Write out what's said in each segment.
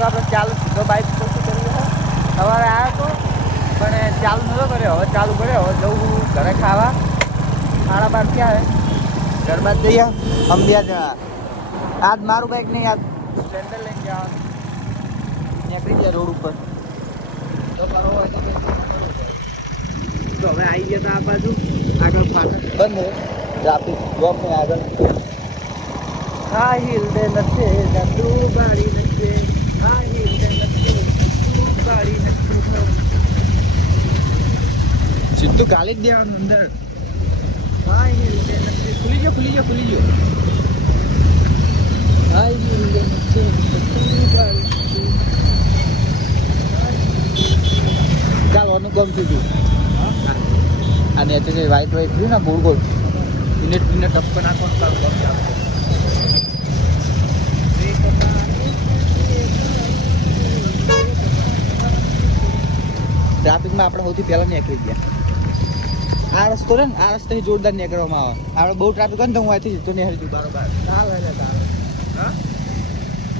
blog આપણે ચાલુ સીધો બાઇક પર શું કર્યું છે સવારે આવ્યો તો પણ ચાલુ નહોતો કર્યો હવે ચાલુ કર્યો હવે જવું ઘરે ખાવા 12:30 થયા ઘર બાદ જઈએ અંબિયા જવા આજ મારું બાઇક નહીં આજ સ્પ્લેન્ડર લઈને જવાનું નીકળી ગયા રોડ ઉપર તો કરવો હોય તો હવે આવી ગયા આ બાજુ આગળ પાછળ બંધ ટ્રાફિક બ્લોક ને આગળ આ હિલ દે નથે જતું બારી નથે આ હિલ દે નથે જતું બારી નથે સીધું કાલી જ દેવાનું અંદર આ હિલ દે નથે ખુલી ગયો આ હિલ દે નથે જતું બારી નથે ચાલ ઓનું કામ થયું અને એટલે વાઈટ થયું ને ગોળ ગોળ મિનિટ ટપ્પર નાખવાનું ચાલુ કરશે ટ્રાફિકમાં આપણે સૌથી પહેલા નીકળી ગયા આ રસ્તો ને આ રસ્તે જોરદાર નીકળવામાં આવે આપણે બહુ ટ્રાફિક હોય ને તો હું અહીંથી સીધો નીકળી જઉં બરોબર ચાલે હા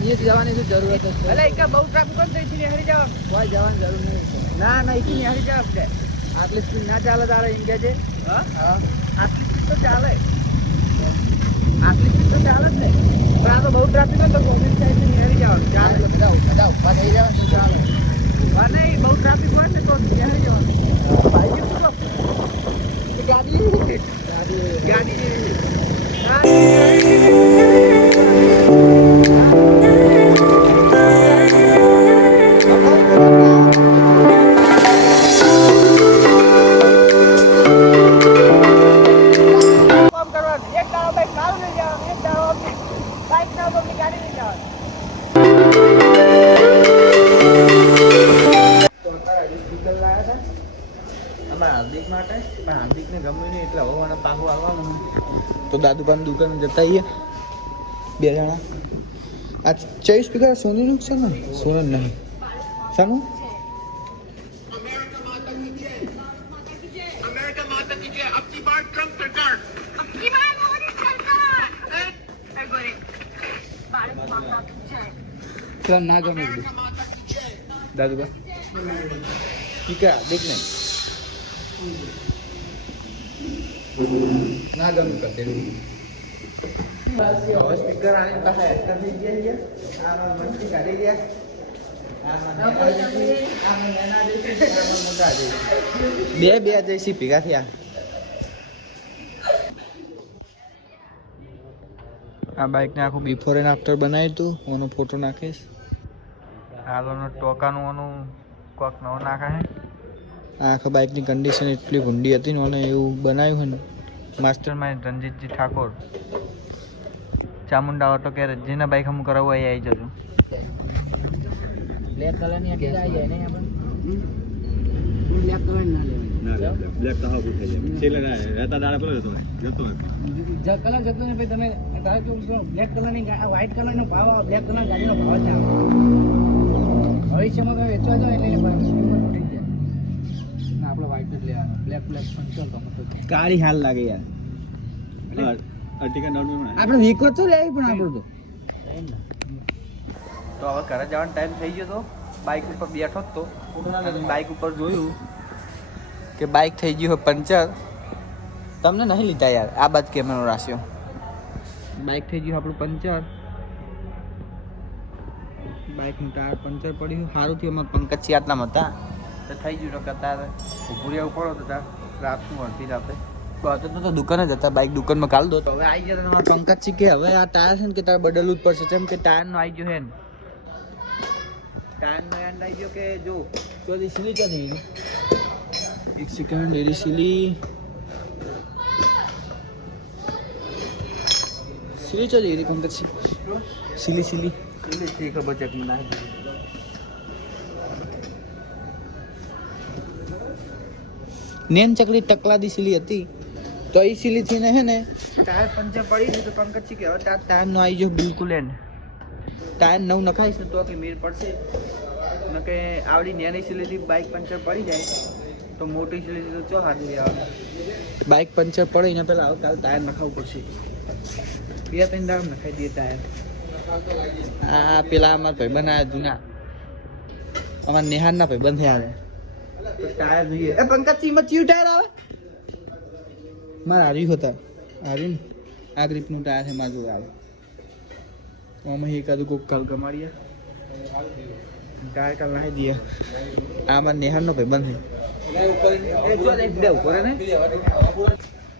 એ જવાની શું જરૂરત છે એટલે એક બહુ ટ્રાફિક હોય ને તો અહીંથી નીકળી જવાનું કોઈ જવાની જરૂર નહીં ના અહીંથી નીકળી જાવ આપણે આટલી સ્પીડ ના ચાલે તારે એમ કે છે હા આટલી સ્પીડ તો ચાલે જ ને પણ આ તો બહુ ટ્રાફિક હોય તો ગવર્મેન્ટ સાઈડથી નીકળી જવાનું ચાલે બધા ઉભા થઈ જવાનું તો ચાલે નહીં બહુ ટ્રાફિક હોય ને તો નીકળી જવાનું ભાઈ બોલો ગાડી હાર્દિકને ગમે નહીં એટલે હવે મને પાછું આવવાનું તો દાદુભાઈની દુકાને જતા આવીએ બે જણા આ 24 સ્પીકર સોનીનું છે ને સોનન નહીં શાનું ના ગમે દાદુભાઈ સ્પીકર દેખ ને ના ગમે કર દે હવે સ્પીકર આની પાસે એક્ટર થઈ ગયા છે આમાં મંચી કાઢી ગયા બે જઈશી ભેગા થયા આ બાઇકને આખું બિફોર એન્ડ આફ્ટર બનાવ્યું હતું એનો ફોટો નાખીશ હાલોનો ટોકાનું ઓનું કોક નવો નાખે આખા બાઇકની કન્ડિશન એટલી ભૂંડી હતી ને મને એવું બનાવ્યું ને mastermind Ranjitji Thakor Chamunda auto કે જેના બાઇક હમ કરાવવું એ આવી જજો બ્લેક કલરની આખી આવી જાય ને આપણે બ્લેક કલર ના લેવાય બ્લેક તો હા પૂછે છે છેલે ના રહેતા દાડા પેલો જતો જ કલર જતો ને ભાઈ તમે તારે કેવું બ્લેક કલરની વ્હાઇટ કલરનો ભાવ બ્લેક કલર ગાડીનો ભાવ છે ભવિષ્યમાં કોઈ વેચવા જાય એટલે આપણે વ્હાઇટ જ લેવાનું બ્લેક પંચર ગમે કાળી હાલ લાગે યાર આપણે વીકો તો લેવી પણ આપણું તો હવે ઘરે જવાનો ટાઈમ થઈ ગયો તો બાઇક ઉપર બેઠો જ તો બાઇક ઉપર જોયું કે બાઇક થઈ ગયું હોય પંચર તમને નહીં લીધા યાર આ બાદ કેમેરો રાખ્યો બાઇક થઈ ગયું આપણું પંચર બાઇકનું ટાયર પંચર પડ્યું સારું થયું અમારે પંકજ આટલામાં હતા તો થઈ ગયું તો કરતા ઊભું રહેવું પડો તો ત્યાં રાતનું અડધી રાતે તો દુકાને જ હતા બાઇક દુકાનમાં કાલ દો તો હવે આવી ગયા તમારા પંકજ કે હવે આ ટાયર છે ને કે તારે બદલવું જ પડશે કેમ કે ટાયરનો આવી ગયો હે ને ટાયરનો એન્ડ આવી ગયો કે જો ચોથી સિલી ક્યાં થઈ એક સેકન્ડ એરી સિલી ચો જઈ પંકજ સિલી ખબર છે કે ના નેન ચકલી ટકલાદી સિલી હતી તો એ સિલી થી ને હે ને ટાયર પંચર પડી ગયું તો પંકજ કે હવે ટાયર નો આવી ગયો બિલકુલ એને ટાયર નવું નખાઈશ ને તો કે મેર પડશે ન કે આવડી નેની સિલી થી બાઇક પંચર પડી જાય તો મોટી સિલી થી તો ચો હાથ લઈ આવે બાઇક પંચર પડે એના પહેલા આવતા ટાયર નખાવવું પડશે બે ત્રણ દામ નખાઈ દઈએ ટાયર આ પેલા અમારા ભાઈ બનાવ્યા જૂના અમારા નેહારના ભાઈ બંધ આવે ટાયર જોઈએ એ પંકજ સિંહ માં ચીવ ટાયર આવે મારે હાર્યું હતા હાર્યું ને આ ગ્રીપનું ટાયર છે મારું જોડે આવે આમાં એકાદું કોક કાલ કમાડીએ ટાયર કાલ નાખી દઈએ આમાં નેહારનો ભાઈ બંધ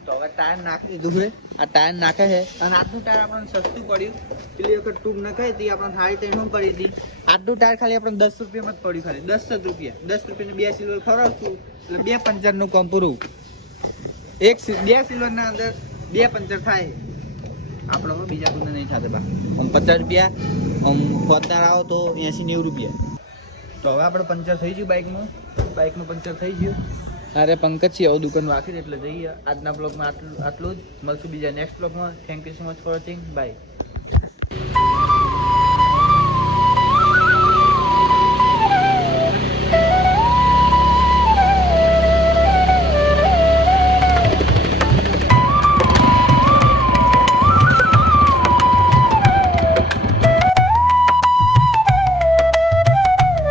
તો હવે ટાયર નાખી દીધું છે આ ટાયર નાખે છે અને આજનું ટાયર આપણને સસ્તું પડ્યું પેલી વખત ટૂંક નખાઈ હતી આપણે 3.5 પડી હતી આજનું ટાયર ખાલી આપણે 10 રૂપિયામાં જ પડ્યું ખાલી 10 રૂપિયા 10 રૂપિયાની 2 સિલ્વર ખવડાવશું એટલે 2 પંચરનું કામ પૂરું 2 સિલ્વરના અંદર 2 પંચર થાય આપણો બીજા કોઈ નહીં થશે બા આમ 50 રૂપિયા આમ ફોર્ચ્યુનર આવો તો 80-90 રૂપિયા તો હવે આપણે પંચર થઈ ગયું બાઇકમાં પંચર થઈ ગયું અરે પંકજ છે આવું દુકાન રાખી એટલે જઈએ આજના બ્લોગમાં આટલું જ મળશું બીજા નેક્સ્ટ બ્લોગમાં thank you so much for watching bye